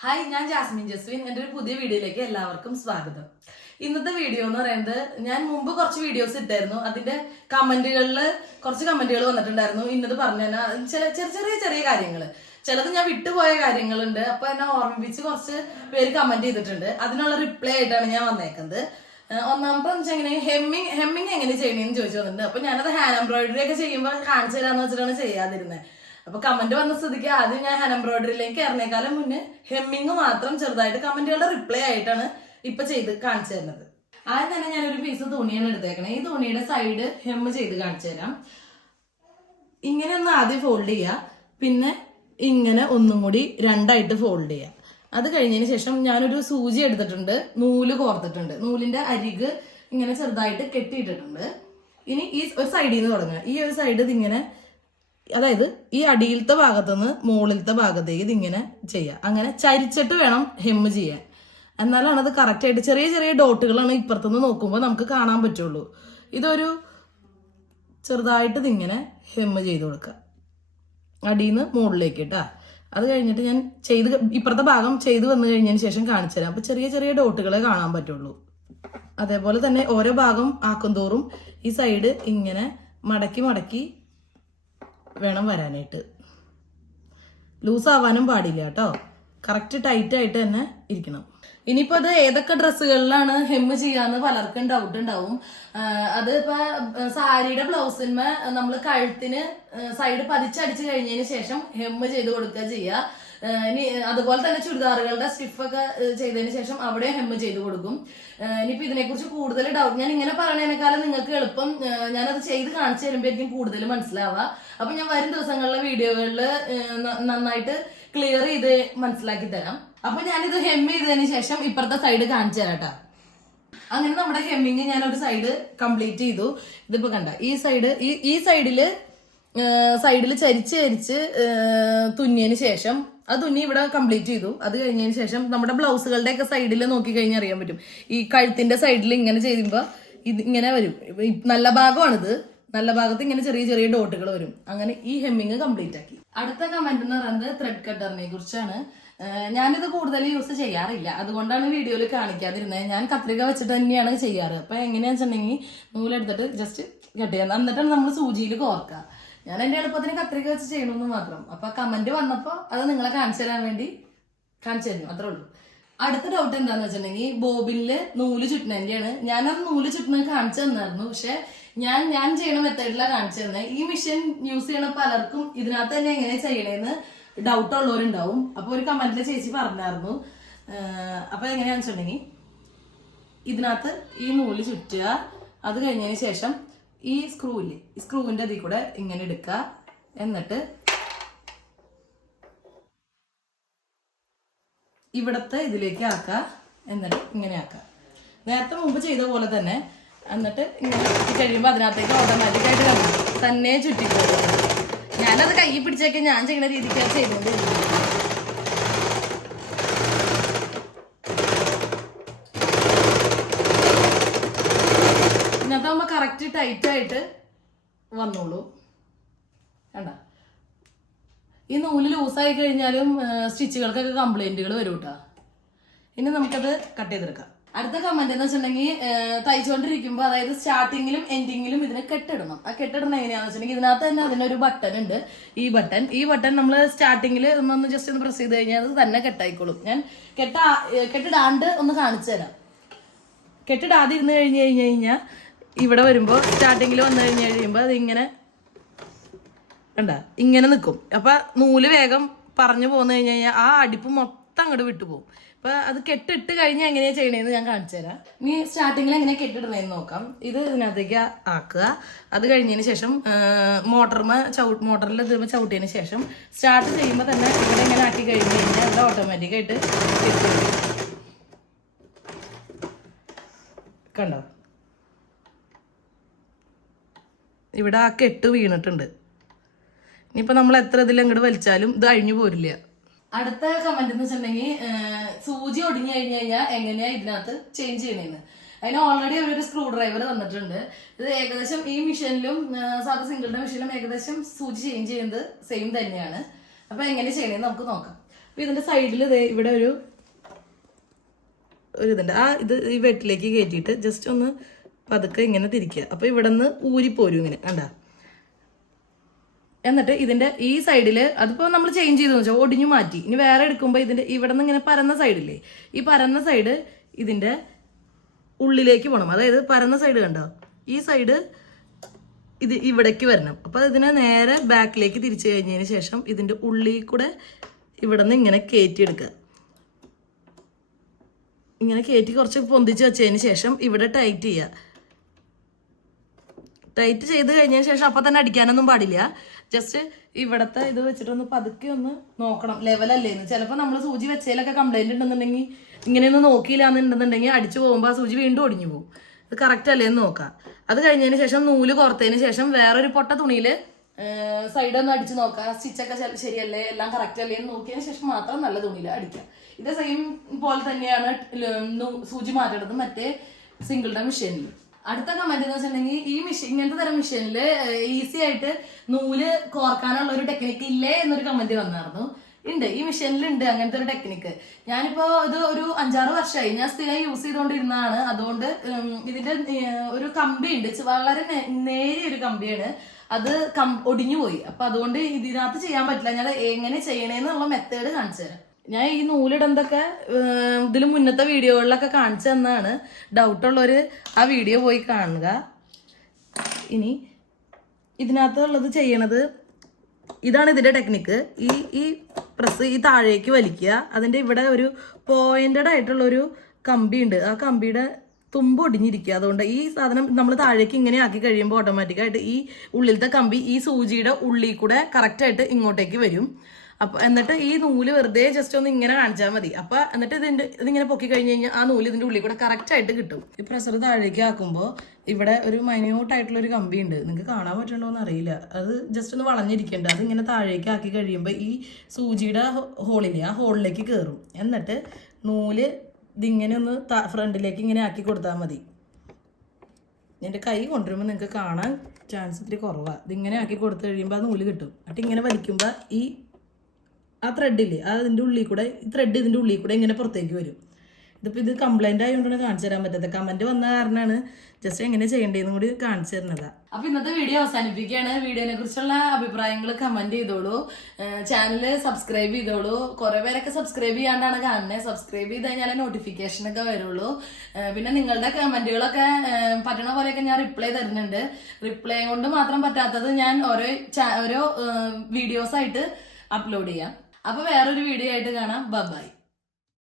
Hi ഞാൻ Jasmine Jaswin. എന്റെ ഒരു പുതിയ വീഡിയോയിലേക്ക് എല്ലാവർക്കും സ്വാഗതം. ഇന്നത്തെ വീഡിയോ എന്ന് പറയുന്നത് ഞാൻ മുമ്പ് കുറച്ച് വീഡിയോസ് ഇട്ടായിരുന്നു. അതിന്റെ കമന്റുകളിൽ കുറച്ച് കമന്റുകൾ വന്നിട്ടുണ്ടായിരുന്നു. ഇന്നത് പറഞ്ഞു തന്നെ ചില ചെറിയ ചെറിയ ചെറിയ കാര്യങ്ങൾ ചിലത് ഞാൻ വിട്ടുപോയ കാര്യങ്ങളുണ്ട്. അപ്പൊ എന്നെ ഓർമ്മിപ്പിച്ച് കുറച്ച് പേര് കമന്റ് ചെയ്തിട്ടുണ്ട്. അതിനുള്ള റിപ്ലൈ ആയിട്ടാണ് ഞാൻ വന്നേക്കുന്നത്. ഒന്നാമത്തെ വെച്ചാൽ എങ്ങനെ ഹെമ്മിങ് ഹെമ്മിങ് എങ്ങനെ ചെയ്യണമെന്ന് ചോദിച്ചു വന്നിട്ടുണ്ട്. അപ്പൊ ഞാനത് ഹാൻഡ് എംബ്രോയിഡറി ഒക്കെ ചെയ്യുമ്പോൾ കാണിച്ചു തരാന്ന് വെച്ചിട്ടാണ് ചെയ്യാതിരുന്നത് അപ്പൊ കമന്റ് വന്ന സ്ഥിതിക്ക് ആദ്യം ഞാൻ ഹാൻ എംബ്രോയിഡറിയിലേക്ക് ഇറങ്ങിയേക്കാലം മുന്നേ ഹെമ്മിങ് മാത്രം ചെറുതായിട്ട് കമന്റുകളുടെ റിപ്ലൈ ആയിട്ടാണ് ഇപ്പൊ ചെയ്ത് കാണിച്ചു തരുന്നത്. ആദ്യം തന്നെ ഞാൻ ഒരു പീസ് തുണിയാണ് എടുത്തേക്കണേ. ഈ തുണിയുടെ സൈഡ് ഹെമ്മ് ചെയ്ത് കാണിച്ചു തരാം. ഇങ്ങനെ ഒന്ന് ആദ്യം ഫോൾഡ് ചെയ്യുക. പിന്നെ ഇങ്ങനെ ഒന്നും കൂടി രണ്ടായിട്ട് ഫോൾഡ് ചെയ്യുക. അത് കഴിഞ്ഞതിന് ശേഷം ഞാനൊരു സൂചി എടുത്തിട്ടുണ്ട്. നൂൽ കോർത്തിട്ടുണ്ട്. നൂലിന്റെ അരിക് ഇങ്ങനെ ചെറുതായിട്ട് കെട്ടിയിട്ടിട്ടുണ്ട്. ഇനി ഈ ഒരു സൈഡിൽ നിന്ന് തുടങ്ങുക. ഈ ഒരു സൈഡ് ഇതിങ്ങനെ അതായത് ഈ അടിയിലത്തെ ഭാഗത്തുനിന്ന് മുകളിലത്തെ ഭാഗത്തേക്ക് ഇതിങ്ങനെ ചെയ്യുക അങ്ങനെ ചരിച്ചിട്ട് വേണം ഹെമ്മ് ചെയ്യാൻ. എന്നാലാണ് അത് കറക്റ്റ് ആയിട്ട് ചെറിയ ചെറിയ ഡോട്ടുകളാണ് ഇപ്പുറത്തുനിന്ന് നോക്കുമ്പോൾ നമുക്ക് കാണാൻ പറ്റുള്ളൂ. ഇതൊരു ചെറുതായിട്ട് ഇതിങ്ങനെ ഹെമ്മ് ചെയ്ത് കൊടുക്കുക. അടിയിൽ നിന്ന് മുകളിലേക്ക് കേട്ടാ അത് കഴിഞ്ഞിട്ട് ഞാൻ ചെയ്ത് ഇപ്പുറത്തെ ഭാഗം ചെയ്ത് വന്നു കഴിഞ്ഞതിന് ശേഷം കാണിച്ചു തരാം. അപ്പോൾ ചെറിയ ചെറിയ ഡോട്ടുകളെ കാണാൻ പറ്റുള്ളൂ. അതേപോലെ തന്നെ ഓരോ ഭാഗം ആക്കും തോറും ഈ സൈഡ് ഇങ്ങനെ മടക്കി മടക്കി വേണം വരാനായിട്ട്. ലൂസ് ആവാനും പാടില്ല കേട്ടോ. കറക്റ്റ് ടൈറ്റ് ആയിട്ട് തന്നെ ഇരിക്കണം. ഇനിയിപ്പോ അത് ഏതൊക്കെ ഡ്രസ്സുകളിലാണ് ഹെമ്മ് ചെയ്യാന്ന് പലർക്കും ഡൗട്ട് ഉണ്ടാവും. അത് ഇപ്പൊ സാരിയുടെ ബ്ലൗസിന്മേ നമ്മൾ കഴുത്തിന് സൈഡ് പതിച്ചടിച്ചു കഴിഞ്ഞതിന് ശേഷം ഹെമ്മ് ചെയ്ത് കൊടുക്കുക ചെയ്യുക. ഇനി അതുപോലെ തന്നെ ചുരിദാറുകളുടെ സ്റ്റിഫൊക്കെ ചെയ്തതിന് ശേഷം അവിടെ ഹെമ്മ് ചെയ്ത് കൊടുക്കും. ഇനിയിപ്പോൾ ഇനിയിപ്പോ ഇതിനെക്കുറിച്ച് കൂടുതൽ ഡൗട്ട് ഞാൻ ഇങ്ങനെ പറയണേക്കാളും നിങ്ങൾക്ക് എളുപ്പം ഞാനത് ചെയ്ത് കാണിച്ചു തരുമ്പോഴേക്കും കൂടുതൽ മനസ്സിലാവുക അപ്പൊ ഞാൻ വരും ദിവസങ്ങളിലെ വീഡിയോകളിൽ നന്നായിട്ട് ക്ലിയർ ചെയ്ത് മനസ്സിലാക്കി തരാം. അപ്പൊ ഞാനിത് ഹെമ്മ് ചെയ്തതിന് ശേഷം ഇപ്പുറത്തെ സൈഡ് കാണിച്ചു തരാം. അങ്ങനെ നമ്മുടെ ഹെമ്മിങ് ഞാൻ ഒരു സൈഡ് കംപ്ലീറ്റ് ചെയ്തു. ഇതിപ്പോ കണ്ട ഈ സൈഡ് ഈ ഈ സൈഡിൽ സൈഡിൽ ചരിച്ച് ചരിച്ച് തുന്നിയതിന് ശേഷം ആ തുന്നി ഇവിടെ കംപ്ലീറ്റ് ചെയ്തു. അത് കഴിഞ്ഞതിന് ശേഷം നമ്മുടെ ബ്ലൗസുകളുടെ ഒക്കെ സൈഡിൽ നോക്കി കഴിഞ്ഞാൽ അറിയാൻ പറ്റും. ഈ കഴുത്തിന്റെ സൈഡിൽ ഇങ്ങനെ ചെയ്യുമ്പോൾ ഇത് ഇങ്ങനെ വരും. നല്ല ഭാഗമാണിത്. നല്ല ഭാഗത്ത് ഇങ്ങനെ ചെറിയ ചെറിയ ഡോട്ടുകൾ വരും. അങ്ങനെ ഈ ഹെമ്മിങ് കംപ്ലീറ്റ് ആക്കി. അടുത്ത കമന്റ് എന്ന് പറയുന്നത് ത്രെഡ് കട്ടറിനെ കുറിച്ചാണ്. ഞാനിത് കൂടുതൽ യൂസ് ചെയ്യാറില്ല. അതുകൊണ്ടാണ് വീഡിയോയിൽ കാണിക്കാതിരുന്നത് ഞാൻ കത്രിക വെച്ചിട്ട് തന്നെയാണ് ചെയ്യാറ്. അപ്പൊ എങ്ങനെയാണെന്ന് വെച്ചിട്ടുണ്ടെങ്കിൽ നൂലെടുത്തിട്ട് ജസ്റ്റ് കട്ട് ചെയ്യാം. എന്നിട്ടാണ് നമ്മൾ സൂചിയിൽ കോർക്കുക ഞാൻ എന്റെ എളുപ്പത്തിന് കത്രിക വെച്ച് ചെയ്യണമെന്ന് മാത്രം. അപ്പൊ കമന്റ് വന്നപ്പോ അത് നിങ്ങളെ കാണിച്ചു തരാൻ വേണ്ടി കാണിച്ചു തരുന്നു. അത്രേ ഉള്ളൂ. അടുത്ത ഡൗട്ട് എന്താന്ന് വെച്ചിട്ടുണ്ടെങ്കിൽ ബോബിനിൽ നൂൽ ചുറ്റുന്നതിന്റെയാണ്. ഞാനത് നൂൽ ചുറ്റുന്നത് കാണിച്ചു തന്നായിരുന്നു. പക്ഷെ ഞാൻ ഞാൻ ചെയ്യണ മെത്തേഡിലാണ് കാണിച്ചു തന്നെ. ഈ മിഷൻ യൂസ് ചെയ്യണ പലർക്കും ഇതിനകത്ത് തന്നെ എങ്ങനെ ചെയ്യണേന്ന് ഡൗട്ട് ഉള്ളവരുണ്ടാവും. അപ്പൊ ഒരു കമന്റിൽ ചേച്ചി പറഞ്ഞായിരുന്നു. അപ്പൊ എങ്ങനെയാണെന്ന് വെച്ചിട്ടുണ്ടെങ്കിൽ ഇതിനകത്ത് ഈ നൂൽ ചുറ്റുക അത് കഴിഞ്ഞതിന് ശേഷം ഈ സ്ക്രൂ ഇല്ലേ ഈ സ്ക്രൂവിന്റെ അതിൽ കൂടെ ഇങ്ങനെ എടുക്കുക. എന്നിട്ട് ഇവിടത്തെ ഇതിലേക്ക് ആക്കുക. എന്നിട്ട് ഇങ്ങനെ ആക്കുക. നേരത്തെ മുമ്പ് ചെയ്ത പോലെ തന്നെ എന്നിട്ട് ഇങ്ങനെ കഴിയുമ്പോൾ അതിനകത്തേക്ക് ഓട്ടോമാറ്റിക്കായിട്ട് തന്നെ ചുറ്റിക്കോളും. ഞാനത് കൈ പിടിച്ചൊക്കെ ഞാൻ ചെയ്യുന്ന രീതിക്കാണ് ചെയ്തുകൊണ്ടിരുന്നത് ടൈറ്റ് ആയിട്ട് വന്നോളൂ. കണ്ട? ഈ നൂൽ ലൂസായി കഴിഞ്ഞാലും സ്റ്റിച്ചുകൾക്കൊക്കെ കംപ്ലൈന്റുകൾ വരും കേട്ടോ ഇനി നമുക്കത് കട്ട് ചെയ്തെടുക്കാം. അടുത്ത കമന്റ് എന്ന് വെച്ചിട്ടുണ്ടെങ്കിൽ തയ്ച്ചുകൊണ്ടിരിക്കുമ്പോൾ അതായത് സ്റ്റാർട്ടിങ്ങിലും എൻഡിങ്ങിലും ഇതിന് കെട്ടിടണം. ആ കെട്ടിടണം എങ്ങനെയാണെന്ന് വെച്ചിട്ടുണ്ടെങ്കിൽ ഇതിനകത്ത് തന്നെ അതിനൊരു ബട്ടൺ ഉണ്ട്. ഈ ബട്ടൺ ഈ ബട്ടൺ നമ്മൾ സ്റ്റാർട്ടിങ്ങിൽ ഒന്നൊന്ന് ജസ്റ്റ് ഒന്ന് പ്രസ് ചെയ്ത് കഴിഞ്ഞാൽ അത് തന്നെ കെട്ടായിക്കോളും. ഞാൻ കെട്ടാ കെട്ടിടാണ്ട് ഒന്ന് കാണിച്ചു തരാം. കെട്ടിടാതിരുന്ന് കഴിഞ്ഞ് കഴിഞ്ഞ് കഴിഞ്ഞാൽ ഇവിടെ വരുമ്പോൾ സ്റ്റാർട്ടിങ്ങിൽ വന്നു കഴിഞ്ഞ് കഴിയുമ്പോൾ അതിങ്ങനെ കണ്ട? ഇങ്ങനെ നിൽക്കും അപ്പം നൂൽ വേഗം പറഞ്ഞു പോന്നു കഴിഞ്ഞ് കഴിഞ്ഞാൽ ആ അടിപ്പ് മൊത്തം അങ്ങോട്ട് വിട്ടുപോകും അപ്പം അത് കെട്ടിട്ട് കഴിഞ്ഞ് എങ്ങനെയാണ് ചെയ്യണേന്ന് ഞാൻ കാണിച്ചു തരാം. ഇനി സ്റ്റാർട്ടിങ്ങിൽ എങ്ങനെ കെട്ടിടണേന്ന് നോക്കാം. ഇത് ഇതിനകത്തേക്ക് ആക്കുക. അത് കഴിഞ്ഞതിന് ശേഷം മോട്ടർമ ചവി മോട്ടറിൽ ഇത് ചവിട്ടിയതിന് ശേഷം സ്റ്റാർട്ട് ചെയ്യുമ്പോൾ തന്നെ ഇവിടെ ഇങ്ങനെ ആക്കി കഴിഞ്ഞ് കഴിഞ്ഞാൽ അത് ഓട്ടോമാറ്റിക്കായിട്ട് കണ്ടോ? ഇവിടെ ആ കെട്ട് വീണിട്ടുണ്ട്. ഇനിയിപ്പോൾ നമ്മൾ എത്ര ഇതിൽ അങ്ങോട്ട് വലിച്ചാലും ഇത് അഴിഞ്ഞു പോരില്ല. അടുത്ത കമന്റ് എന്ന് വെച്ചിട്ടുണ്ടെങ്കിൽ സൂചി ഒടിഞ്ഞു കഴിഞ്ഞു കഴിഞ്ഞാൽ എങ്ങനെയാ ഇതിനകത്ത് ചേഞ്ച് ചെയ്യണേന്ന്. അതിന് ഓൾറെഡി ഒരു സ്ക്രൂ ഡ്രൈവർ തന്നിട്ടുണ്ട് ഇത് ഏകദേശം ഈ മിഷനിലും സാധാ സിംഗിളുടെ മിഷനിലും ഏകദേശം സൂചി ചേഞ്ച് ചെയ്യുന്നത് സെയിം തന്നെയാണ്. അപ്പൊ എങ്ങനെ ചെയ്യണേന്ന് നമുക്ക് നോക്കാം. അപ്പൊ ഇതിന്റെ സൈഡിൽ ഇവിടെ ഒരു ഒരു ഇതുണ്ട്. ആ ഇത് ഈ വെട്ടിലേക്ക് കയറ്റിയിട്ട് ജസ്റ്റ് ഒന്ന് പതുക്കെ ഇങ്ങനെ തിരിക്കുക. അപ്പൊ ഇവിടെ നിന്ന് ഊരിപ്പോരും ഇങ്ങനെ കണ്ട? എന്നിട്ട് ഇതിന്റെ ഈ സൈഡിൽ അതിപ്പോ നമ്മൾ ചേഞ്ച് ചെയ്തു വെച്ചാൽ ഒടിഞ്ഞു മാറ്റി. ഇനി വേറെ എടുക്കുമ്പോൾ ഇതിന്റെ ഇവിടെ നിന്ന് ഇങ്ങനെ പരന്ന സൈഡില്ലേ ഈ പരന്ന സൈഡ് ഇതിന്റെ ഉള്ളിലേക്ക് പോകണം അതായത് പരന്ന സൈഡ് കണ്ടോ? ഈ സൈഡ് ഇത് ഇവിടേക്ക് വരണം. അപ്പൊ ഇതിനെ നേരെ ബാക്കിലേക്ക് തിരിച്ചു കഴിഞ്ഞതിന് ശേഷം ഇതിന്റെ ഉള്ളിൽ കൂടെ ഇവിടെ നിന്ന് ഇങ്ങനെ കയറ്റി എടുക്കുക. ഇങ്ങനെ കയറ്റി കുറച്ച് പൊന്തിച്ച് വെച്ചതിന് ശേഷം ഇവിടെ ടൈറ്റ് ചെയ്യുക. ടൈറ്റ് ചെയ്ത് കഴിഞ്ഞതിന് ശേഷം അപ്പം തന്നെ അടിക്കാനൊന്നും പാടില്ല. ജസ്റ്റ് ഇവിടത്തെ ഇത് വെച്ചിട്ടൊന്ന് പതുക്കെ ഒന്ന് നോക്കണം. ലെവലല്ലേന്ന് ചിലപ്പോൾ നമ്മൾ സൂചി വെച്ചതിലൊക്കെ കംപ്ലൈന്റ് ഉണ്ടെന്നുണ്ടെങ്കിൽ ഇങ്ങനെയൊന്നും നോക്കിയില്ല എന്നുണ്ടെന്നുണ്ടെങ്കിൽ അടിച്ചു പോകുമ്പോൾ ആ സൂചി വീണ്ടും ഒടിഞ്ഞു പോകും. ഇത് കറക്റ്റ് അല്ലേന്ന് നോക്കാം. അത് കഴിഞ്ഞതിന് ശേഷം നൂൽ കോർത്തതിന് ശേഷം വേറൊരു പൊട്ട തുണിയിൽ സൈഡ് ഒന്ന് അടിച്ച് നോക്കാം. സ്റ്റിച്ചൊക്കെ ശരിയല്ലേ? എല്ലാം കറക്റ്റ് അല്ലേ എന്ന് നോക്കിയതിന് ശേഷം മാത്രം നല്ല തുണിയിൽ അടിക്കാം. ഇത് സെയിം പോലെ തന്നെയാണ് സൂചി മാറ്റേണ്ടത് മറ്റേ സിംഗിളുടെ മെഷീനിൽ അടുത്ത കമന്റ് എന്ന് വെച്ചിട്ടുണ്ടെങ്കിൽ ഈ മെഷീൻ ഇങ്ങനത്തെ തരം മെഷീനിൽ ഈസി ആയിട്ട് നൂൽ കോർക്കാനുള്ള ഒരു ടെക്നിക്ക് ഇല്ലേ എന്നൊരു കമന്റ് വന്നായിരുന്നു. ഉണ്ട് ഈ മെഷീനിൽ ഉണ്ട് അങ്ങനത്തെ ഒരു ടെക്നിക്ക് ഞാനിപ്പോ ഇത് ഒരു അഞ്ചാറ് വർഷമായി ഞാൻ സ്ഥിരം യൂസ് ചെയ്തുകൊണ്ടിരുന്നതാണ് അതുകൊണ്ട് ഇതിന്റെ ഒരു കമ്പി ഉണ്ട് വളരെ നേരിയ ഒരു കമ്പിയാണ്. അത് കം ഒടിഞ്ഞു പോയി. അപ്പൊ അതുകൊണ്ട് ഇതിനകത്ത് ചെയ്യാൻ പറ്റില്ല. ഞാൻ എങ്ങനെ ചെയ്യണേന്നുള്ള മെത്തേഡ് കാണിച്ചു തരാം. ഞാൻ ഈ നൂലിടന്തൊക്കെ ഇതിൽ മുന്നത്തെ വീഡിയോകളിലൊക്കെ കാണിച്ചു തന്നാണ് ഡൗട്ടുള്ളവർ ആ വീഡിയോ പോയി കാണുക. ഇനി ഇതിനകത്തുള്ളത് ചെയ്യണത് ഇതാണ് ഇതിന്റെ ടെക്നിക്ക് ഈ ഈ പ്രസ് ഈ താഴേക്ക് വലിക്കുക. അതിന്റെ ഇവിടെ ഒരു പോയിന്റഡ് ആയിട്ടുള്ളൊരു കമ്പി ഉണ്ട് ആ കമ്പിയുടെ തുമ്പ് ഒടിഞ്ഞിരിക്കുക. അതുകൊണ്ട് ഈ സാധനം നമ്മൾ താഴേക്ക് ഇങ്ങനെ ആക്കി കഴിയുമ്പോൾ ഓട്ടോമാറ്റിക്കായിട്ട് ഈ ഉള്ളിലത്തെ കമ്പി ഈ സൂചിയുടെ ഉള്ളിൽ കൂടെ കറക്റ്റായിട്ട് ഇങ്ങോട്ടേക്ക് വരും. അപ്പൊ എന്നിട്ട് ഈ നൂൽ വെറുതെ ജസ്റ്റ് ഒന്ന് ഇങ്ങനെ കാണിച്ചാൽ മതി. അപ്പൊ എന്നിട്ട് ഇതിന്റെ ഇതിങ്ങനെ പൊക്കി കഴിഞ്ഞ് കഴിഞ്ഞാൽ ആ നൂൽ ഇതിന്റെ ഉള്ളിൽ കൂടെ കറക്റ്റ് ആയിട്ട് കിട്ടും. ഈ പ്രഷർ താഴേക്ക് ആക്കുമ്പോൾ ഇവിടെ ഒരു മൈന്യൂട്ട് ആയിട്ടുള്ള ഒരു കമ്പി ഉണ്ട്. നിങ്ങൾക്ക് കാണാൻ പറ്റുന്നുണ്ടോ എന്ന് അറിയില്ല. അത് ജസ്റ്റ് ഒന്ന് വളഞ്ഞിരിക്കണ്ട. അത് ഇങ്ങനെ താഴേക്ക് ആക്കി കഴിയുമ്പോൾ ഈ സൂചിയുടെ ഹോളില്ലേ ആ ഹോളിലേക്ക് കയറും എന്നിട്ട് നൂൽ ഇതിങ്ങനെ ഒന്ന് ഫ്രണ്ടിലേക്ക് ഇങ്ങനെ ആക്കി കൊടുത്താൽ മതി. എന്റെ കൈ കൊണ്ടുവരുമ്പോൾ നിങ്ങൾക്ക് കാണാൻ ചാൻസ് ഇത്തിരി കുറവാണ് ഇതിങ്ങനെ ആക്കി കൊടുത്തു കഴിയുമ്പോൾ നൂൽ കിട്ടും. എന്നിട്ട് ഇങ്ങനെ വലിക്കുമ്പോൾ ഈ ആ ത്രെഡില്ലേ ആ ഇതിന്റെ ഉള്ളിൽ കൂടെ ഈ ത്രെഡ് ഇതിന്റെ ഉള്ളിൽ കൂടെ ഇങ്ങനെ പുറത്തേക്ക് വരും. ഇതിപ്പോൾ ഇത് കംപ്ലൈന്റ് ആയതുകൊണ്ടാണ് കാണിച്ചു തരാൻ പറ്റാത്തത് കമന്റ് വന്ന കാരണമാണ് ജസ്റ്റ് എങ്ങനെ ചെയ്യേണ്ടതെന്നും കൂടി കാണിച്ചു തരുന്നതാണ് അപ്പോൾ ഇന്നത്തെ വീഡിയോ അവസാനിപ്പിക്കുകയാണ്. വീഡിയോനെ കുറിച്ചുള്ള അഭിപ്രായങ്ങൾ കമന്റ് ചെയ്തോളൂ. ചാനൽ സബ്സ്ക്രൈബ് ചെയ്തോളൂ. കുറേ പേരൊക്കെ സബ്സ്ക്രൈബ് ചെയ്യാണ്ടാണ് കാണുന്നത് സബ്സ്ക്രൈബ് ചെയ്ത് കഴിഞ്ഞാൽ നോട്ടിഫിക്കേഷൻ ഒക്കെ വരുള്ളൂ. പിന്നെ നിങ്ങളുടെ കമന്റുകളൊക്കെ പറ്റണ പോലെയൊക്കെ ഞാൻ റിപ്ലൈ തരുന്നുണ്ട്. റിപ്ലൈ കൊണ്ട് മാത്രം പറ്റാത്തത് ഞാൻ ഓരോ ഓരോ വീഡിയോസായിട്ട് അപ്ലോഡ് ചെയ്യാം. അപ്പൊ വേറൊരു വീഡിയോ ആയിട്ട് കാണാം. ബൈ